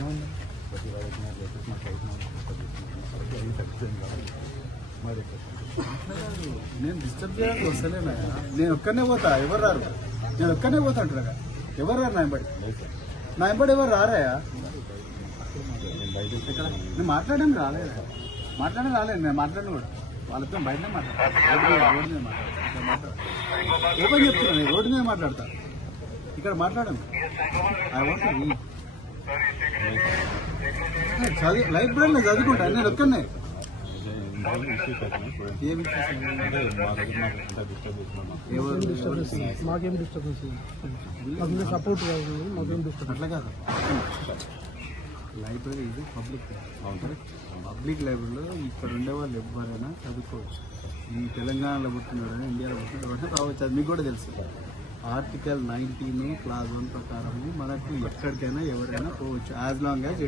ఏముంది నేను డిస్టర్బ్ చేయడానికి వస్తలేనా? నేను ఒక్కనే పోతా, ఎవరు రారు. నేను ఒక్కనే పోతా అంటారా? ఎవరు రారు నా ఎంబడి ఎవరు రారాయా? ఇక్కడ నేను మాట్లాడడానికి రాలేదు, నేను మాట్లాడిన కూడా వాళ్ళతో బయటనే మాట్లాడతాను. రోడ్డు మీద మాట్లాడతా, ఓపెన్ చెప్తున్నా, నేను రోడ్డు మీద మాట్లాడతా. ఇక్కడ మాట్లాడాను. చదువు లైబ్రరీలో చదువుకుంటా నేను ఒక్కనే. మాకేం డిస్టర్బెన్స్ సపోర్ట్ మాకేం డిస్టర్బెన్స్ అట్లా కాదు. లైబ్రరీ ఇది పబ్లిక్ లైబ్రరీలో ఇక్కడ ఉండే వాళ్ళు ఎవరైనా చదువుకోవచ్చు. ఈ తెలంగాణలో పుట్టినవాడైనా ఇండియాలో పుట్టినవాడైనా రావచ్చు. అది మీకు కూడా తెలుసు. ఆర్టికల్ 19 క్లాస్ 1 ప్రకారము మనకు ఎక్కడికైనా ఎవరైనా పోవచ్చు, యాజ్ లాంగ్ యాజ్